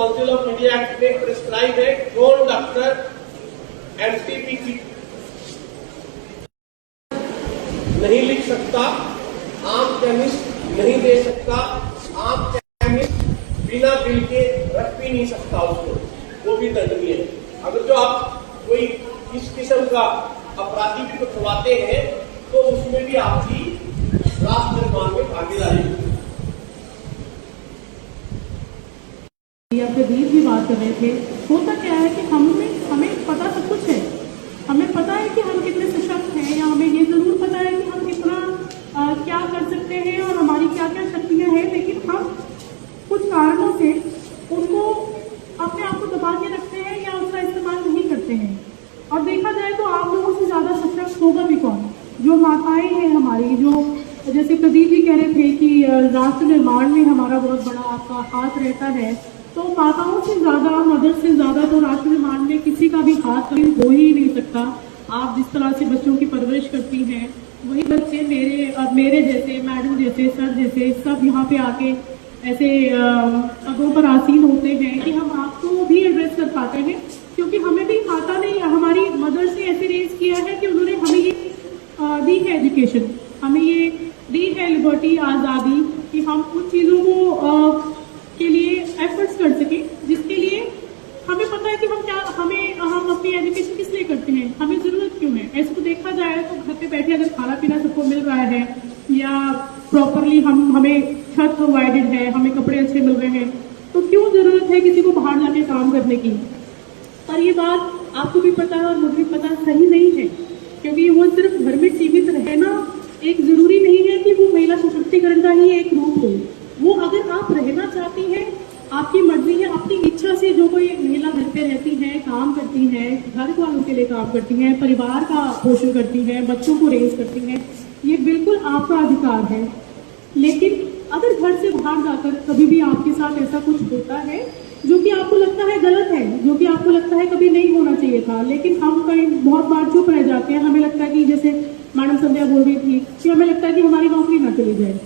Council of India act में prescribe है कौन डॉक्टर एमसीपी की नहीं लिख सकता, आम केमिस्ट नहीं दे सकता, आम केमिस्ट बिना बिल के रख भी नहीं सकता उसको, वो भी दंडनीय है। अगर जो आप कोई इस किस्म का अपराधी भी पकड़वाते हैं तो उसमें भी आपकी राष्ट्र निर्माण में भागीदारी। प्रदीप भी बात कर रहे थे, होता क्या है कि हमें पता सब कुछ है, हमें पता है कि हम कितने सशक्त हैं, या हमें ये जरूर पता है कि हम कितना क्या कर सकते हैं और हमारी क्या क्या शक्तियां हैं, लेकिन हम कुछ कारणों से उनको अपने आप को दबा के रखते हैं या उसका इस्तेमाल नहीं करते हैं। और देखा जाए तो आप लोगों से ज्यादा सशक्त होगा भी कौन? जो माताएं हैं हमारी, जो जैसे प्रदीप जी कह रहे थे कि राष्ट्र निर्माण में हमारा बहुत बड़ा आपका हाथ रहता है, तो माताओं से ज्यादा, मदर से ज्यादा तो राष्ट्र निर्माण में किसी का भी हाथ कभी हो ही नहीं सकता। आप जिस तरह से बच्चों की परवरिश करती हैं, वही बच्चे मेरे जैसे, मैडम जैसे, सर जैसे सब यहाँ पे आके ऐसे पदों पर आसीन होते हैं कि हम आपको भी एड्रेस कर पाते हैं, क्योंकि हमें भी आता नहीं। हमारी मदर से ऐसे रेज किया है कि उन्होंने हमें ये दी है एजुकेशन, हमें ये दी है लिबर्टी, आज़ादी, कि हम उन चीज़ों को के लिए एफर्ट्स कर सकें जिसके लिए हमें पता है कि हम अपनी एजुकेशन किस लिए करते हैं, हमें जरूरत क्यों है। ऐसे तो देखा जाए तो घर पे बैठे अगर खाना पीना सबको मिल रहा है या प्रॉपरली हमें छत प्रोवाइडेड है, हमें कपड़े अच्छे मिल रहे हैं, तो क्यों जरूरत है किसी को बाहर जाके काम करने की। पर ये बात आपको भी पता है और मुझे भी पता सही नहीं है, क्योंकि वो सिर्फ घर में सीमित रहना एक जरूरी नहीं है कि वो महिला सशक्तिकरण का ही एक रूप हो। वो अगर आप रहना चाहती हैं, आपकी मर्जी है, अपनी इच्छा से जो कोई महिला घर पे रहती है, काम करती है, घर वालों के लिए काम करती है, परिवार का पोषण करती है, बच्चों को रेज करती है, ये बिल्कुल आपका अधिकार है। लेकिन अगर घर से बाहर जाकर कभी भी आपके साथ ऐसा कुछ होता है जो कि आपको लगता है गलत है, जो कि आपको लगता है कभी नहीं होना चाहिए था, लेकिन हम कहीं बहुत बार चुप रह जाते हैं, हमें लगता है कि जैसे मैडम संध्या बोल रही थी कि हमें लगता है कि हमारी नौकरी ना चली जाए।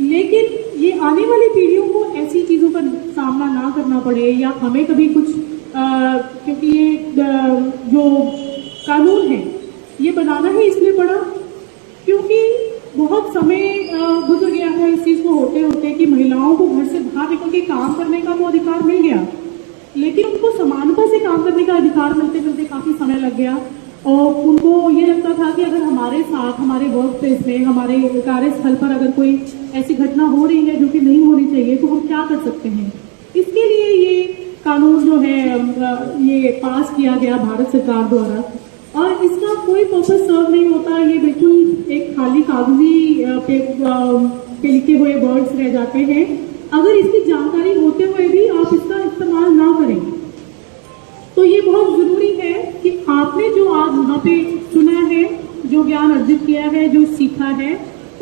लेकिन ये आने वाली पीढ़ियों को ऐसी चीजों का सामना ना करना पड़े, या हमें कभी कुछ क्योंकि ये जो कानून है ये बनाना ही इसलिए पड़ा क्योंकि बहुत समय गुजर गया है इस चीज को होते होते कि महिलाओं को घर से बाहर निकल के काम करने का तो अधिकार मिल गया, लेकिन उनको समानता से काम करने का अधिकार मिलते मिलते काफी समय लग गया। और उनको ये लगता था कि अगर हमारे साथ, हमारे वर्क प्लेस में, हमारे कार्यस्थल पर अगर कोई ऐसी घटना हो रही है जो कि नहीं होनी चाहिए, तो हम क्या कर सकते हैं। इसके लिए ये कानून जो है ये पास किया गया भारत सरकार द्वारा, और इसका कोई पर्पस सर्व नहीं होता। ये बिल्कुल एक खाली कागजी पे लिखे हुए वर्ड्स रह जाते हैं। अगर इसकी जानकारी होते हुए भी आप इसका इस्तेमाल ना करें, तो ये बहुत जरूरी है कि आपने जो आज यहाँ पे सुना है, जो ज्ञान अर्जित किया है, जो सीखा है,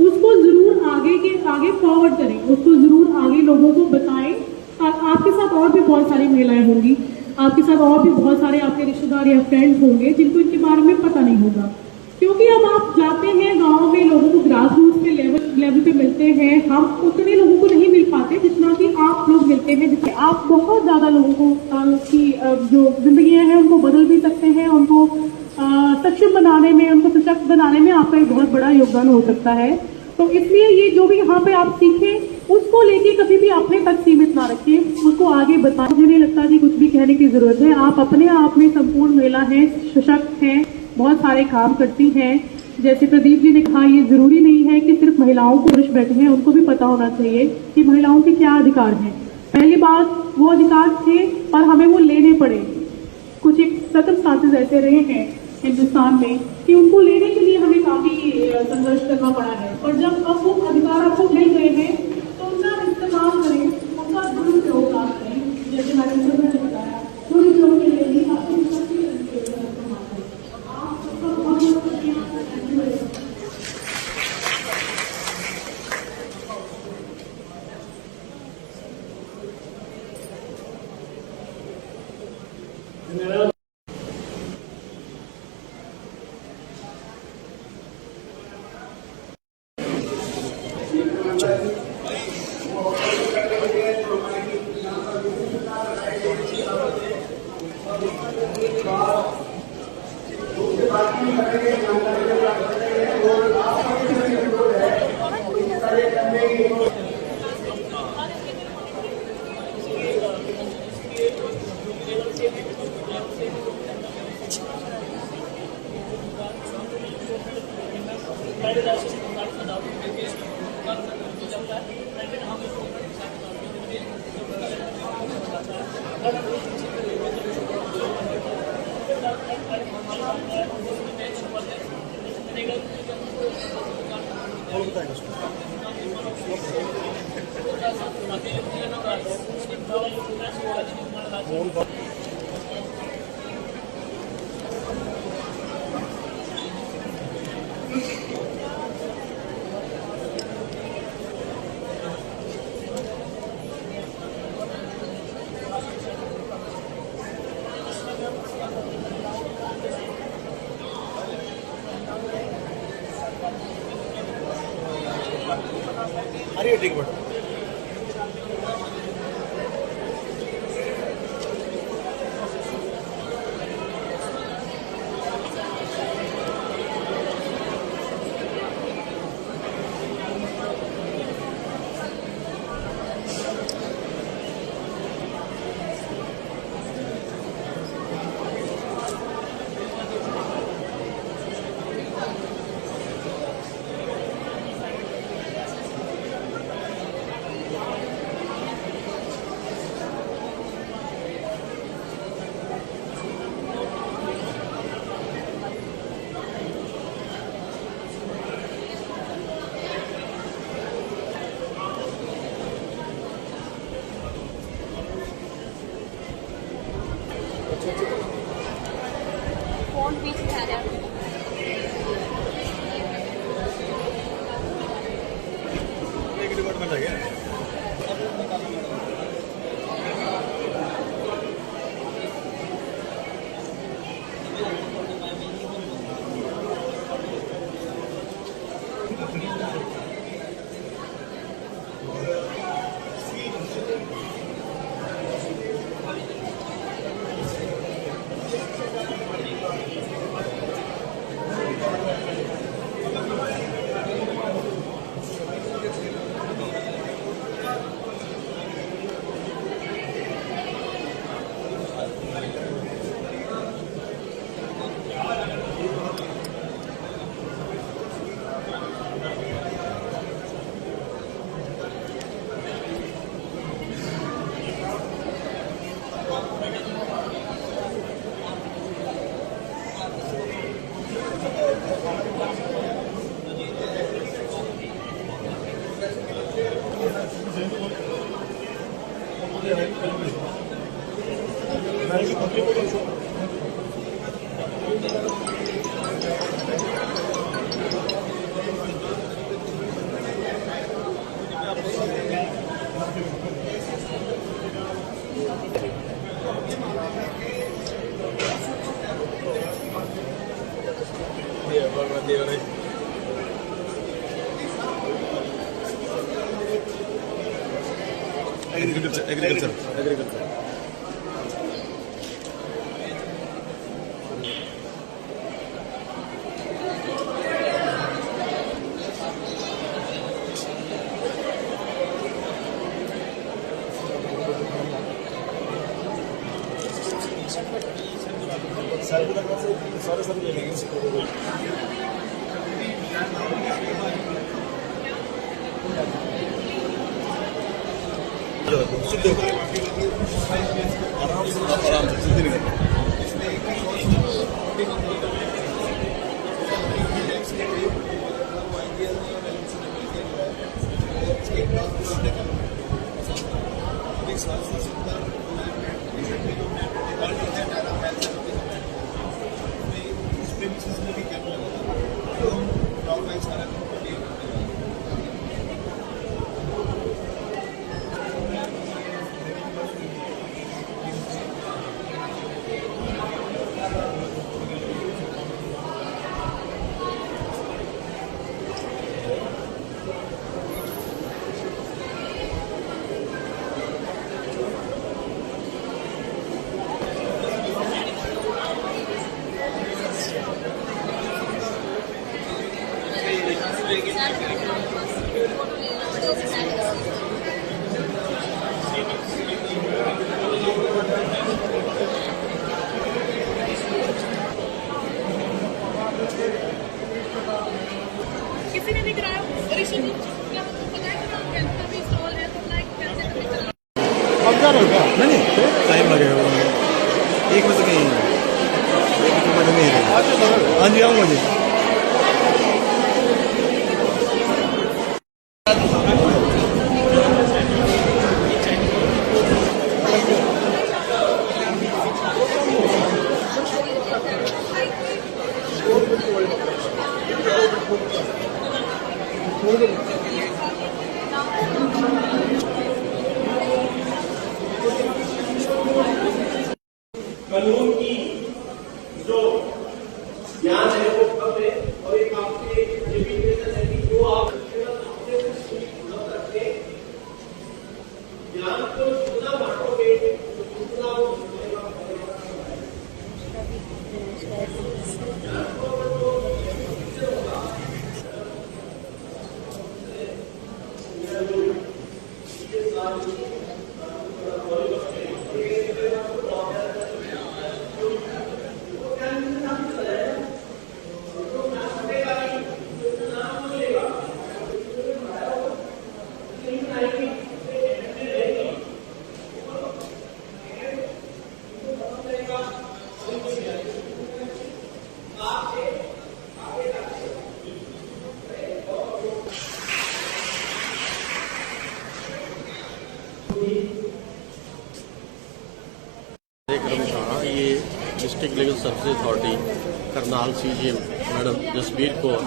उसको जरूर आगे फॉरवर्ड करें, उसको जरूर आगे लोगों को बताएं। आपके साथ और भी बहुत सारी महिलाएं होंगी, आपके साथ और भी बहुत सारे आपके रिश्तेदार या फ्रेंड्स होंगे जिनको इनके बारे में पता नहीं होगा। क्योंकि अब आप जाते हैं गाँव में, लोगों को ग्रास रूट के लेवल पे मिलते हैं, हम उतने लोगों को नहीं मिल पाते जितना कि आप लोग मिलते हैं, जिससे आप बहुत ज्यादा लोगों को की जो जिंदगियां हैं उनको बदल भी सकते हैं, उनको सक्षम बनाने में, उनको सशक्त बनाने में आपका एक बहुत बड़ा योगदान हो सकता है। तो इसलिए ये जो भी यहाँ पे आप सीखें उसको लेके कभी भी अपने तक सीमित ना रखें, उसको आगे बताएं। मुझे नहीं लगता कि कुछ भी कहने की जरूरत है। आप अपने आप में संपूर्ण महिला हैं, सशक्त हैं, बहुत सारे काम करती हैं। जैसे प्रदीप जी ने कहा, ये जरूरी नहीं है कि सिर्फ महिलाओं को पुरुष बैठे हैं, उनको भी पता होना चाहिए कि महिलाओं के क्या अधिकार हैं। पहली बात, वो अधिकार थे और हमें वो लेने पड़े। कुछ एक सर्कमस्टांसेस ऐसे रहे हैं हिंदुस्तान में कि उनको लेने के लिए हमें काफी संघर्ष करना पड़ा है, और जब अब वो अधिकार आपको मिल गए हैं तो उनका इस्तेमाल करें, उनका दुरुपयोग ना करें। जैसे मैंने ने बताया, दुरुपयोग के लिए ही अरे ठीक बट फोन बीच में आ रहा है। एक डिपार्टमेंट है क्या? एग्रीकल्चर सारे सब ले लेंगे। आराम से सीधे निकल। नहीं टाइम लगेगा 1 बजे नहीं 1 बजे नहीं रहेगा। हाँ जी आऊँगा जी। कानून की जो ज्ञान है वो कम है और एक आपके ये भी कहते हैं कि जो आप अपने रखते ज्ञान को जितना बांटोगे उतना वो कार्यक्रम था ये district legal services authority Karnal CGM madam Jasbir Kaur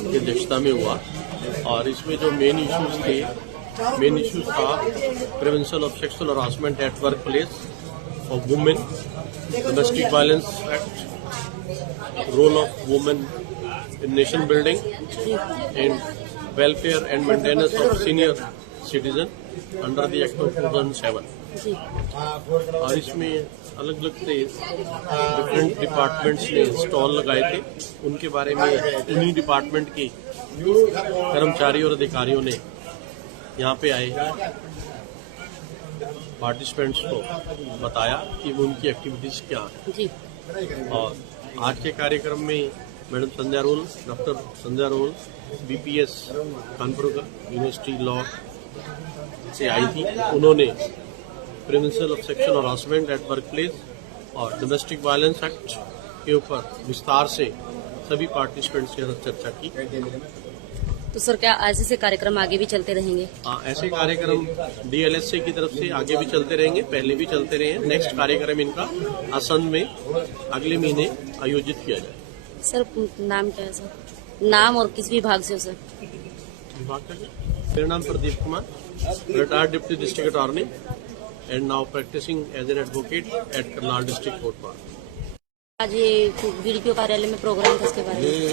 की अध्यक्षता में हुआ और इसमें जो मेन इश्यूज था prevention of sexual harassment at workplace of women, domestic violence act, role of women in nation building and welfare and maintenance of senior citizen under the act of 2007। और इसमें अलग अलग से different departments ने stall लगाए थे, उनके बारे में उन्हीं डिपार्टमेंट के कर्मचारी और अधिकारियों ने यहाँ पे आए पार्टिसिपेंट्स को बताया कि वो उनकी एक्टिविटीज क्या हैं। और आज के कार्यक्रम में madam Sandhya Rol, doctor Sandhya Rol BPS Kanpur university law से आई थी। उन्होंने prevention of sexual harassment at workplace और डोमेस्टिक वायलेंस एक्ट के ऊपर विस्तार से सभी पार्टिसिपेंट्स के साथ चर्चा की। तो सर क्या आज से कार्यक्रम आगे भी चलते रहेंगे? ऐसे कार्यक्रम DLSA की तरफ से आगे भी चलते रहेंगे, पहले भी चलते रहे हैं। नेक्स्ट कार्यक्रम इनका असम में अगले महीने आयोजित किया जाए। सर नाम क्या है सर? नाम और किस विभाग से हो सर? विभाग का मेरा नाम Pradeep Kumar, retired deputy district attorney and now practising as an advocate at Karnal district court bar. आज ये BDPO कार्यालय में प्रोग्राम था, इसके बारे में ये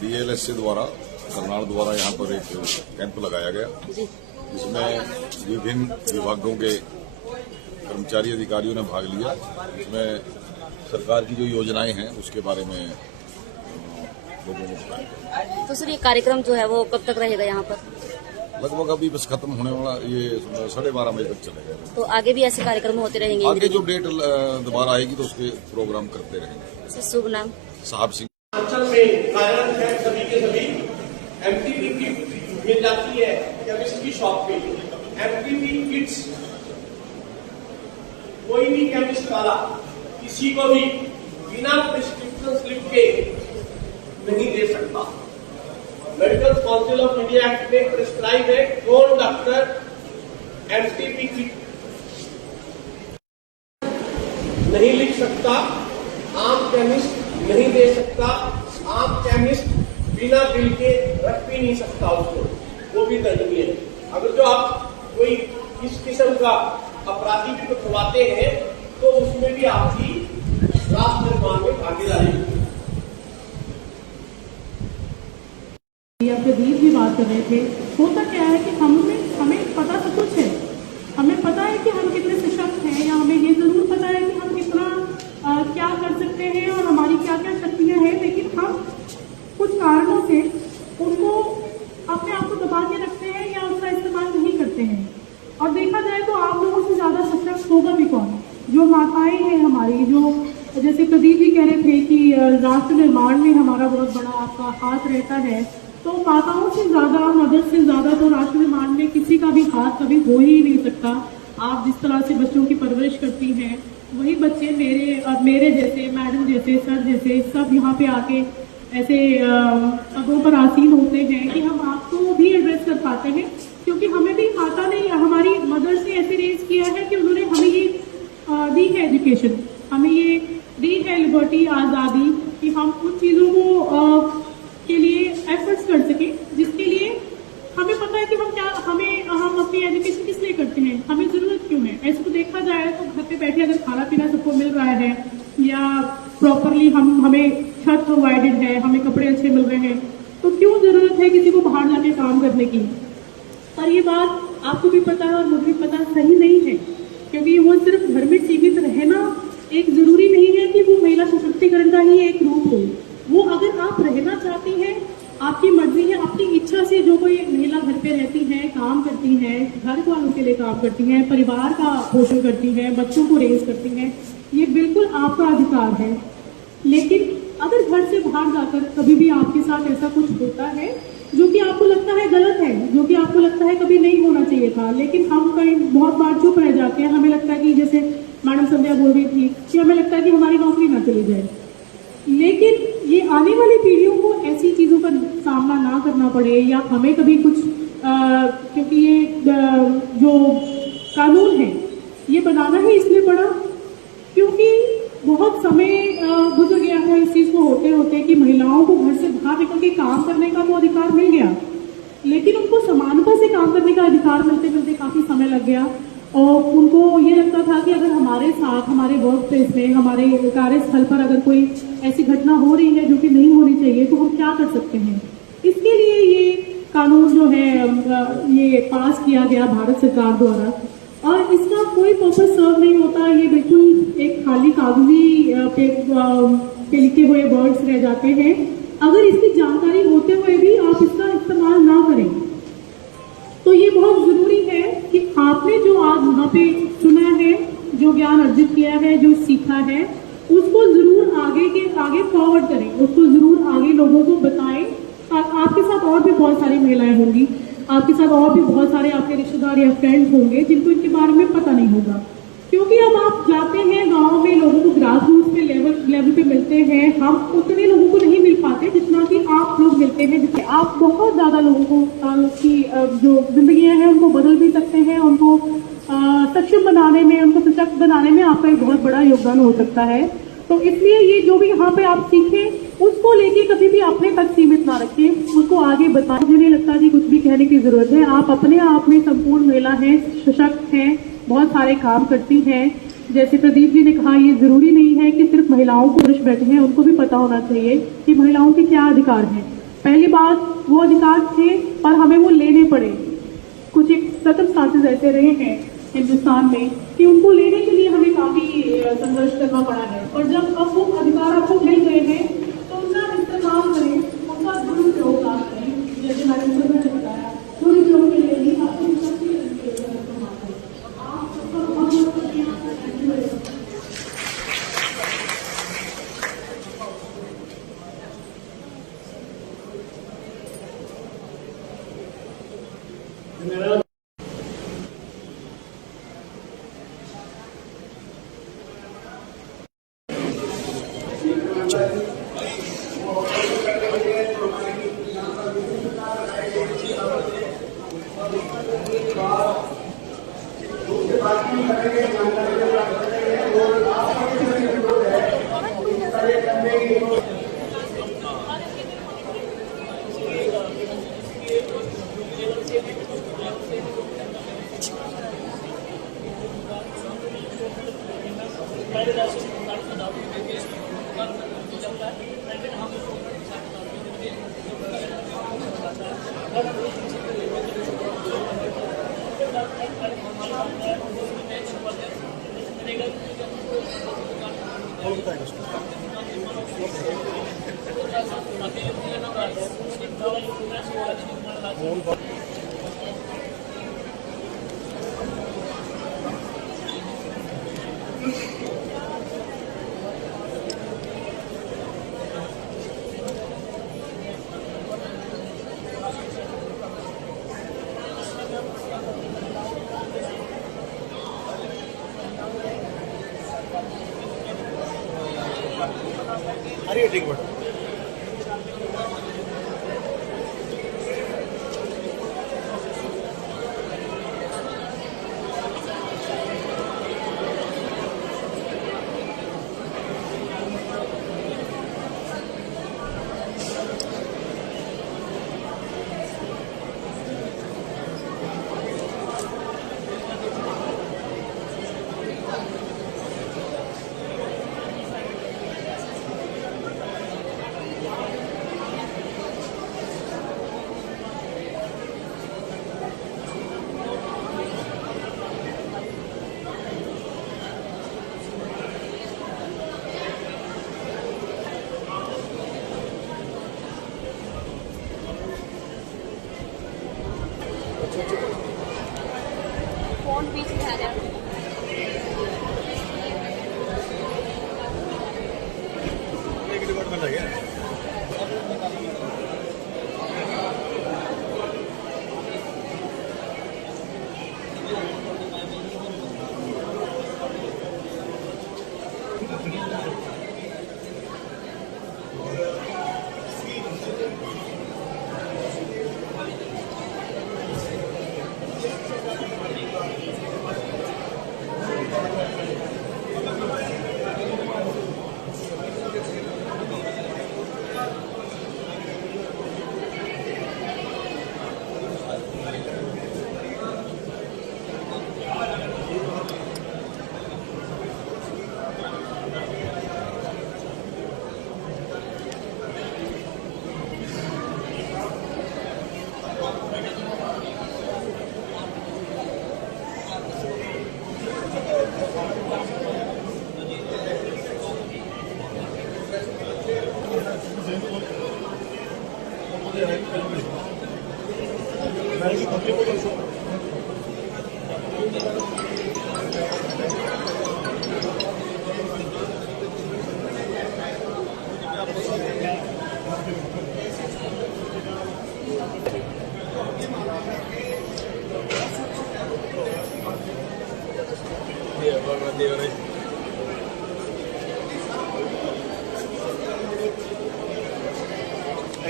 DLSA द्वारा करनाल द्वारा यहाँ पर एक कैंप लगाया गया, जी। जिसमें विभिन्न विभागों के कर्मचारी अधिकारियों ने भाग लिया। इसमें सरकार की जो योजनाएं हैं उसके बारे में लोगों को बताया। तो सर ये कार्यक्रम जो है वो कब तक रहेगा यहाँ पर? लगभग अभी बस खत्म होने वाला, ये 12:30 बजे तक चलेगा। तो आगे भी ऐसे कार्यक्रम होते रहेंगे? आगे जो डेट दोबारा आएगी तो उसके प्रोग्राम करते रहेंगे। सर शुभ नाम? साहब सिंह। अंचल में कार्यरत है सभी के सभी। MTP किट मिल जाती है केमिस्ट की शॉप पे। MTP किट्स कोई भी केमिस्ट वाला किसी को भी बिना प्रिस्क्रिप्शन स्लिप के नहीं दे सकता। Medical council of India act में प्रिस्क्राइब है कौन डॉक्टर MTP किट नहीं लिख सकता, आम केमिस्ट नहीं दे सकता, आम केमिस्ट बिना बिल के रख भी नहीं सकता उसको, वो भी दंडनीय है। अगर जो आप कोई इस किस्म का अपराधी भी पकड़वाते हैं तो उसमें भी आपकी राष्ट्र निर्माण में भागीदारी। प्रदीप भी बात कर रहे थे, होता क्या है कि हमें पता सब कुछ है, हमें पता है कि हम कितने सशक्त हैं, या हमें ये जरूर पता है कि हम कितना क्या कर सकते हैं और हमारी क्या क्या शक्तियां हैं, लेकिन हम कुछ कारणों से उनको अपने आप को दबा के रखते हैं या उसका इस्तेमाल नहीं करते हैं। और देखा जाए तो आप लोगों से ज्यादा सशक्त होगा भी कौन? जो माताएं हैं हमारी, जो जैसे प्रदीप जी कह रहे थे कि राष्ट्र निर्माण में हमारा बहुत बड़ा आपका हाथ रहता है, तो माताओं से ज्यादा, मदद से ज्यादा तो राष्ट्र निर्माण में किसी का भी हाथ कभी हो ही नहीं सकता। आप जिस तरह से बच्चों की परवरिश करती हैं, वही बच्चे मेरे जैसे, मैडम जैसे, सर जैसे सब यहाँ पे आके ऐसे पदों पर आसीन होते हैं कि हम आपको भी एड्रेस कर पाते हैं, क्योंकि हमें भी माता ने, हमारी मदर से ऐसे रेज किया है कि उन्होंने हमें ये दी है एजुकेशन, हमें ये दी है लिबर्टी, आज़ादी, कि हम उन चीज़ों को के लिए एफर्ट्स कर सकें जिसके लिए हमें पता है कि हम अपनी एजुकेशन किस लिए करते हैं, हमें ज़रूरत क्यों है। ऐसे तो देखा जाए तो घर पे बैठे अगर खाना पीना सबको मिल रहा है या प्रॉपरली हमें छत प्रोवाइडेड है, हमें कपड़े अच्छे मिल रहे हैं, तो क्यों ज़रूरत है किसी को बाहर जाके काम करने की। पर ये बात आपको भी पता है और मुझे भी पता, सही नहीं है, क्योंकि वो सिर्फ घर में सीमित रहना एक ज़रूरी नहीं है कि वो महिला सशक्तिकरण का ही एक रूप हो। वो अगर आप रहना चाहती हैं, आपकी मर्जी है, आपकी इच्छा से जो कोई महिला घर पे रहती है, काम करती है, घर वालों के लिए काम करती है, परिवार का पोषण करती है, बच्चों को रेज करती है, ये बिल्कुल आपका अधिकार है। लेकिन अगर घर से बाहर जाकर कभी भी आपके साथ ऐसा कुछ होता है जो कि आपको लगता है गलत है, जो कि आपको लगता है कभी नहीं होना चाहिए था, लेकिन हम कहीं बहुत बार चुप रह जाते हैं, हमें लगता है कि जैसे मैडम संध्या बोल रही थी कि हमें लगता है कि हमारी नौकरी ना चली जाए। लेकिन ये आने वाली पीढ़ियों को ऐसी चीज़ों का सामना ना करना पड़े, या हमें कभी कुछ क्योंकि ये जो कानून है ये बनाना ही इसलिए पड़ा क्योंकि बहुत समय गुजर गया है इस चीज़ को होते होते कि महिलाओं को घर से बाहर निकल के काम करने का तो अधिकार मिल गया, लेकिन उनको समानता से काम करने का अधिकार मिलते मिलते काफ़ी समय लग गया। और उनको ये लगता था कि अगर हमारे साथ, हमारे वर्क प्लेस में, हमारे कार्यस्थल पर अगर कोई ऐसी घटना हो रही है जो कि नहीं होनी चाहिए, तो हम क्या कर सकते हैं। इसके लिए ये कानून जो है ये पास किया गया भारत सरकार द्वारा, और इसका कोई पर्पस सर्व नहीं होता। ये बिल्कुल एक खाली कागजी पे लिखे हुए वर्ड्स रह जाते हैं। अगर इसकी जानकारी होते हुए भी आप इसका इस्तेमाल ना करें, तो ये बहुत जरूरी है कि आपने जो आज यहाँ पे सुना है, जो ज्ञान अर्जित किया है, जो सीखा है, उसको जरूर आगे फॉरवर्ड करें, उसको जरूर आगे लोगों को बताएं। आपके साथ और भी बहुत सारी महिलाएं होंगी, आपके साथ और भी बहुत सारे आपके रिश्तेदार या फ्रेंड्स होंगे जिनको इनके बारे में पता नहीं होगा, क्योंकि अब आप जाते हैं गाँव में, लोगों को ग्रास रूट पे लेवल पे मिलते हैं, हम उतने लोगों को नहीं मिल पाते जितना कि आप लोग मिलते हैं, जिससे आप बहुत ज्यादा लोगों को की जो जिंदगियां हैं उनको बदल भी सकते हैं, उनको सक्षम बनाने में, उनको सशक्त बनाने में आपका एक बहुत बड़ा योगदान हो सकता है। तो इसलिए ये जो भी यहाँ पे आप सीखें, उसको लेके कभी भी अपने तक सीमित ना रखें, उसको आगे बताएं। मुझे नहीं लगता कि कुछ भी कहने की जरूरत है। आप अपने आप में संपूर्ण महिला हैं, सशक्त हैं, बहुत सारे काम करती हैं। जैसे प्रदीप जी ने कहा, ये जरूरी नहीं है कि सिर्फ महिलाओं को पुरुष बैठे हैं, उनको भी पता होना चाहिए कि महिलाओं के क्या अधिकार हैं। पहली बात, वो अधिकार थे और हमें वो लेने पड़े। कुछ एक सर्कमस्टांसेस ऐसे रहे हैं हिंदुस्तान में कि उनको लेने के लिए हमें काफी संघर्ष करना पड़ा है, और जब अब वो अधिकार आपको मिल गए हैं तो उनका इस्तेमाल करें, उनका दुरुपयोग ना करें। जैसे मैडम ने बताया, दुरुपयोग के लिए ही आपको अरे ठीक है फोन बीच में आ जाए। एक डिपार्टमेंट आ गया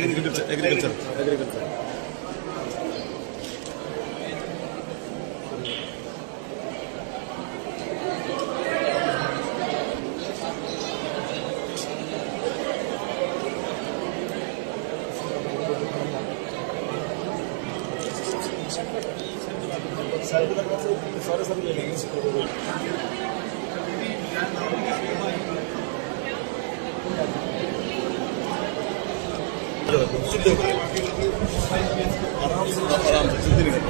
एग्रीकल्चर सारे सब ले लेंगे आराम से सीधे निकल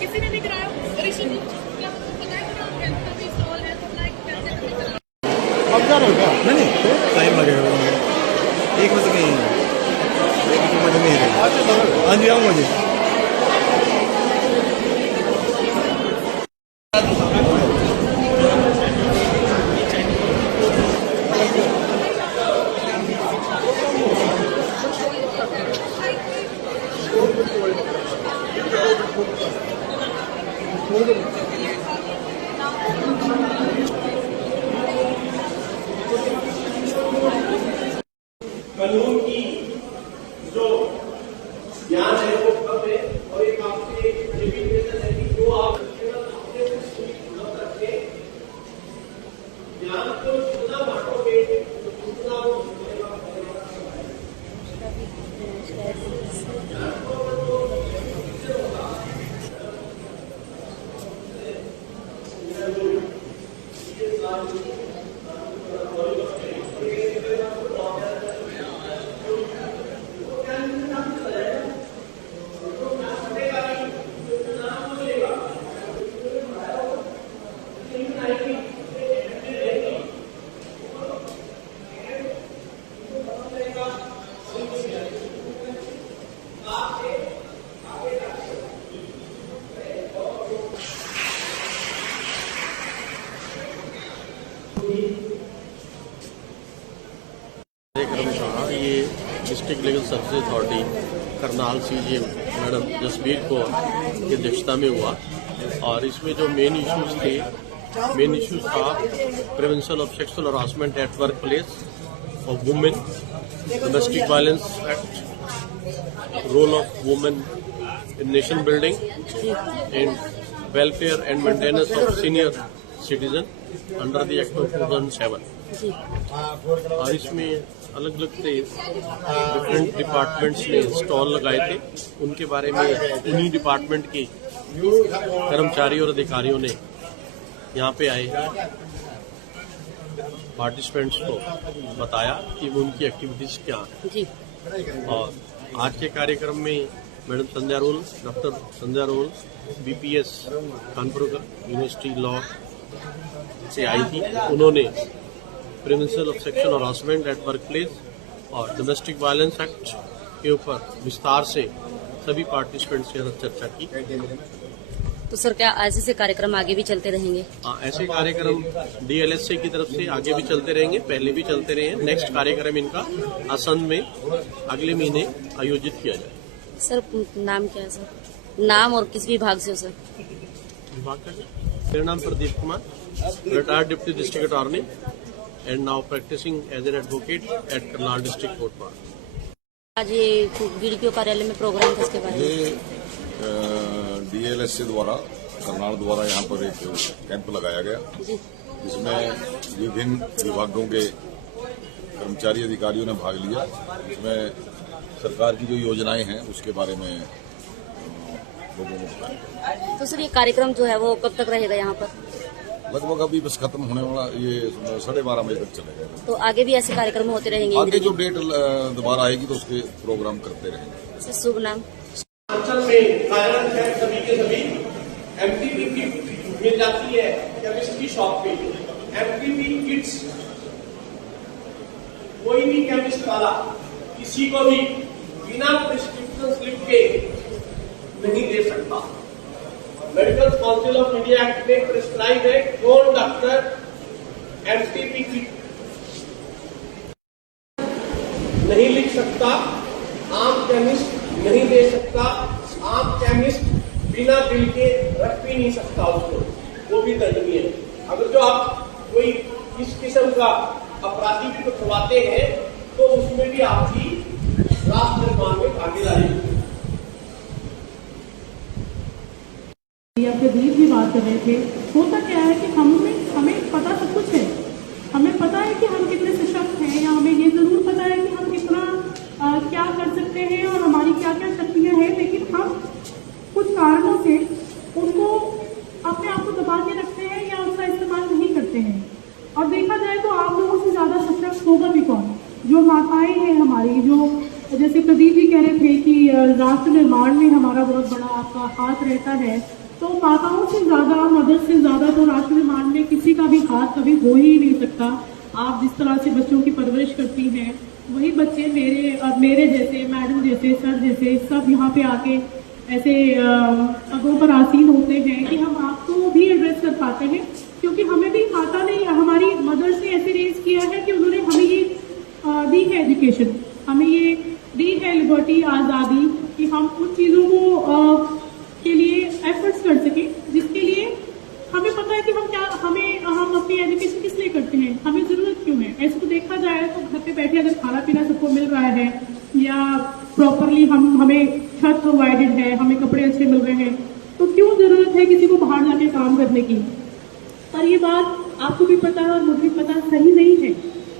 किसी ने नहीं कराया ऋषि ने क्या आपको पता है कि कैंसर भी स्टॉल है तो लाइक कैसे करने चला अब जा रहे हो क्या नहीं टाइम लगेगा 1 बजे कहीं 1 बजे में ही हाँ जी आऊँगा जी कानून की जो ज्ञान है वो कम है और एक आपसे एक ये भी निवेदन है कि जो आप अपने service authority Karnal CGM madam Jasbir Kaur की अध्यक्षता में हुआ और इसमें जो मेन इश्यूज था prevention of sexual harassment at workplace of women, domestic violence act, role of women in nation building and welfare and maintenance of senior citizen under the Act of 2007. और इसमें अलग अलग से different departments ने stall लगाए थे, उनके बारे में उन्हीं डिपार्टमेंट के कर्मचारी और अधिकारियों ने यहाँ पे आए पार्टिसिपेंट्स को बताया कि वो उनकी एक्टिविटीज क्या हैं। और आज के कार्यक्रम में madam Sandhya Rol, doctor Sandhya Rol BPS Kanpur university law से आई थी। उन्होंने prevention of sexual harassment at workplace और डोमेस्टिक वायलेंस एक्ट के ऊपर विस्तार से सभी पार्टिसिपेंट्स के साथ चर्चा की। तो सर क्या ऐसे कार्यक्रम आगे भी चलते रहेंगे? ऐसे कार्यक्रम डीएलएसए की तरफ से आगे भी चलते रहेंगे, पहले भी चलते रहे हैं। नेक्स्ट कार्यक्रम इनका असम में अगले महीने आयोजित किया जाए। सर नाम क्या है सर? नाम और किस विभाग से हो सर? विभाग का मेरा नाम Pradeep Kumar, retired deputy district attorney and now practising as an advocate at Karnal district court bar. आज ये बीडीपीओ कार्यालय में प्रोग्राम था, इसके बारे में ये डीएलएसए द्वारा करनाल द्वारा यहाँ पर एक कैंप लगाया गया, जिसमें विभिन्न विभागों के कर्मचारी अधिकारियों ने भाग लिया। इसमें सरकार की जो योजनाएं हैं उसके बारे में लोगों को बताया। तो सर ये कार्यक्रम जो है वो कब तक रहेगा यहाँ पर? लगभग अभी बस खत्म होने वाला, ये 12:30 बजे तक चलेगा। तो आगे भी ऐसे कार्यक्रम होते रहेंगे? आगे जो डेट दोबारा आएगी तो उसके प्रोग्राम करते रहेंगे। सर शुभ नाम? अंचल में कार्यरत है सभी के सभी एमटीपी किट मिल जाती है केमिस्ट की शॉप पे। एमटीपी किट्स कोई भी केमिस्ट वाला किसी को भी बिना प्रिस्क्रिप्शन स्लिप के नहीं दे सकता। Medical council of India act में प्रिस्क्राइब है कौन डॉक्टर एमटीपी किट नहीं लिख सकता, आम केमिस्ट नहीं दे सकता। आम केमिस्ट बिना बिल के रख भी नहीं सकता उसको, वो भी दंडनीय है। अगर जो आप कोई इस किस्म का अपराधी भी करवाते हैं तो उसमें भी आपकी राष्ट्र निर्माण में भागीदारी। प्रदीप भी बात कर रहे थे, होता क्या है कि हमें पता सब कुछ है। हमें पता है कि हम कितने सशक्त हैं, या हमें ये जरूर पता है कि हम कितना क्या कर सकते हैं और हमारी क्या क्या शक्तियां हैं, लेकिन हम कुछ कारणों से उनको अपने आप को दबा के रखते हैं या उसका इस्तेमाल नहीं करते हैं। और देखा जाए तो आप लोगों से ज्यादा सशक्त होगा भी कौन? जो माताएं हैं हमारी, जो जैसे प्रदीप जी कह रहे थे कि राष्ट्र निर्माण में हमारा बहुत बड़ा आपका हाथ रहता है, तो माताओं से ज्यादा, मदद से ज्यादा तो राष्ट्र निर्माण में किसी का भी हाथ कभी हो ही नहीं सकता। आप जिस तरह से बच्चों की परवरिश करती हैं, वही बच्चे मेरे जैसे, मैडम जैसे, सर जैसे सब यहाँ पे आके ऐसे पदों पर आसीन होते हैं कि हम आपको भी एड्रेस कर पाते हैं, क्योंकि हमें भी माता ने, हमारी मदर्स ने ऐसे रेज किया है कि उन्होंने हमें ये दी है एजुकेशन, हमें ये दी है लिबर्टी, आज़ादी, कि हम उन चीज़ों को के लिए एफर्ट्स कर सकें जिसके लिए हमें पता है कि हम अपनी एजुकेशन किस लिए करते हैं, हमें जरूरत क्यों है। ऐसे तो देखा जाए तो घर पे बैठे अगर खाना पीना सबको मिल रहा है या प्रॉपरली हमें छत प्रोवाइडेड है, हमें कपड़े अच्छे मिल रहे हैं, तो क्यों जरूरत है किसी को बाहर जाके काम करने की। पर ये बात आपको भी पता है और मुझे भी पता, सही नहीं है,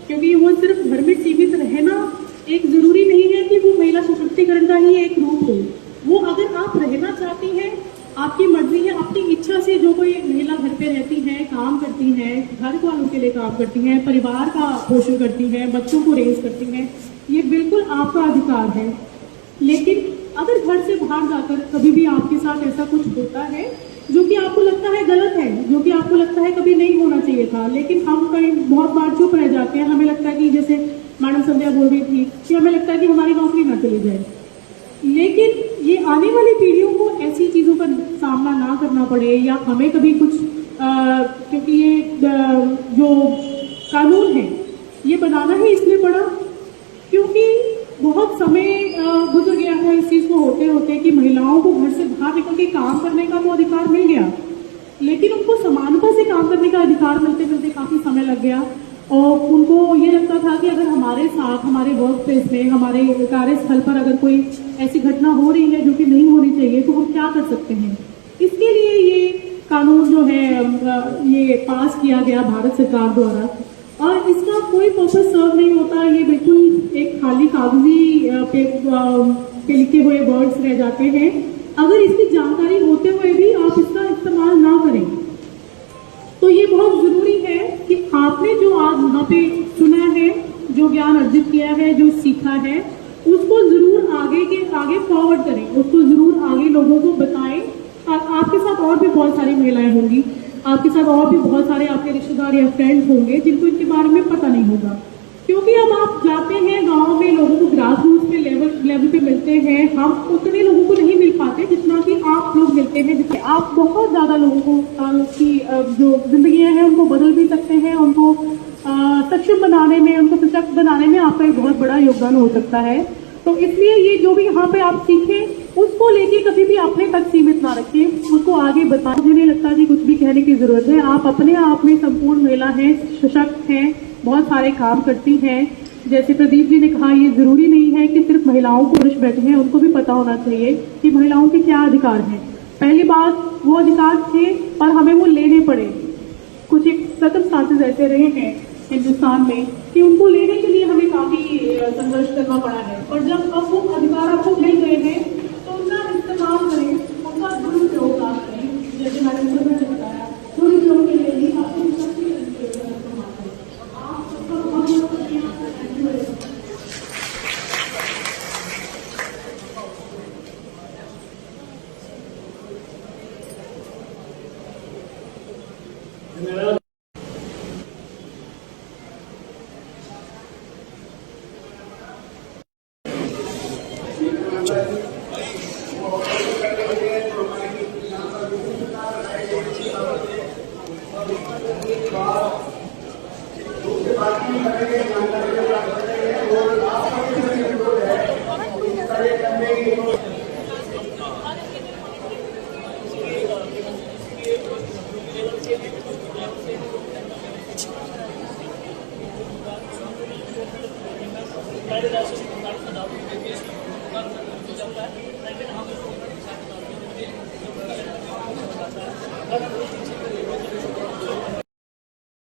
क्योंकि वो सिर्फ घर में सीमित रहना एक जरूरी नहीं है कि वो महिला सशक्तिकरण का ही एक रूप हो। वो अगर आप रहना चाहती हैं, आपकी मर्जी है, अपनी इच्छा से जो कोई महिला घर पे रहती है, काम करती है, घर वालों के लिए काम करती है, परिवार का पोषण करती है, बच्चों को रेज करती है, ये बिल्कुल आपका अधिकार है। लेकिन अगर घर से बाहर जाकर कभी भी आपके साथ ऐसा कुछ होता है जो कि आपको लगता है गलत है, जो कि आपको लगता है कभी नहीं होना चाहिए था, लेकिन हम कहीं बहुत बार चुप रह जाते हैं, हमें लगता है कि जैसे मैडम संध्या बोल रही थी कि हमें लगता है कि हमारी नौकरी ना चली जाए। लेकिन ये आने वाली पीढ़ियों को ऐसी चीज़ों का सामना ना करना पड़े, या हमें कभी कुछ क्योंकि ये जो कानून है ये बनाना ही इसलिए पड़ा क्योंकि बहुत समय गुजर गया था इस चीज को होते होते कि महिलाओं को घर से बाहर निकल के काम करने का तो अधिकार मिल गया, लेकिन उनको समानता से काम करने का अधिकार मिलते मिलते काफी समय लग गया। और उनको ये लगता था कि अगर हमारे साथ हमारे वर्क प्लेस में, हमारे कार्यस्थल पर अगर कोई ऐसी घटना हो रही है जो कि नहीं होनी चाहिए तो हम क्या कर सकते हैं। इसके लिए ये कानून जो है ये पास किया गया भारत सरकार द्वारा, और इसका कोई पर्पस सर्व नहीं होता। ये बिल्कुल एक खाली कागजी पे लिखे हुए वर्ड्स रह जाते हैं। अगर इसकी जानकारी होते हुए भी आप इसका इस्तेमाल ना करें तो ये बहुत जरूरी है कि आपने जो आज यहाँ पे सुना है, जो ज्ञान अर्जित किया है, जो सीखा है, उसको जरूर आगे फॉरवर्ड करें, उसको जरूर आगे लोगों को बताएं। और आपके साथ और भी बहुत सारी महिलाएं होंगी, आपके साथ और भी बहुत सारे आपके रिश्तेदार या फ्रेंड्स होंगे जिनको इनके बारे में पता नहीं होगा। क्योंकि अब आप जाते हैं गांव में, लोगों को ग्रास रूट पे लेवल पे मिलते हैं, हम उतने लोगों को नहीं मिल पाते जितना कि आप लोग मिलते हैं, जिससे आप बहुत ज्यादा लोगों को की जो जिंदगियां हैं उनको बदल भी सकते हैं, उनको सक्षम बनाने में, उनको सशक्त बनाने में आपका एक बहुत बड़ा योगदान हो सकता है। तो इसलिए ये जो भी यहाँ पे आप सीखें उसको लेके कभी भी अपने तक सीमित ना रखें, उसको आगे बताएं। मुझे नहीं लगता कि कुछ भी कहने की जरूरत है। आप अपने आप में संपूर्ण महिला हैं, सशक्त हैं, बहुत सारे काम करती हैं। जैसे प्रदीप जी ने कहा, ये जरूरी नहीं है कि सिर्फ महिलाओं को पुरुष बैठे हैं, उनको भी पता होना चाहिए कि महिलाओं के क्या अधिकार हैं। पहली बात, वो अधिकार थे और हमें वो लेने पड़े। कुछ एक सर्कमस्टांसेस ऐसे रहे हैं हिंदुस्तान में कि उनको लेने के लिए हमें काफी संघर्ष करना पड़ा है, और जब अब वो अधिकार आपको मिल गए हैं तो उनका इस्तेमाल करें, उनका दुरुपयोग ना करें। जैसे मैंने बताया, दुरुपयोग के लिए भी आपको Gracias.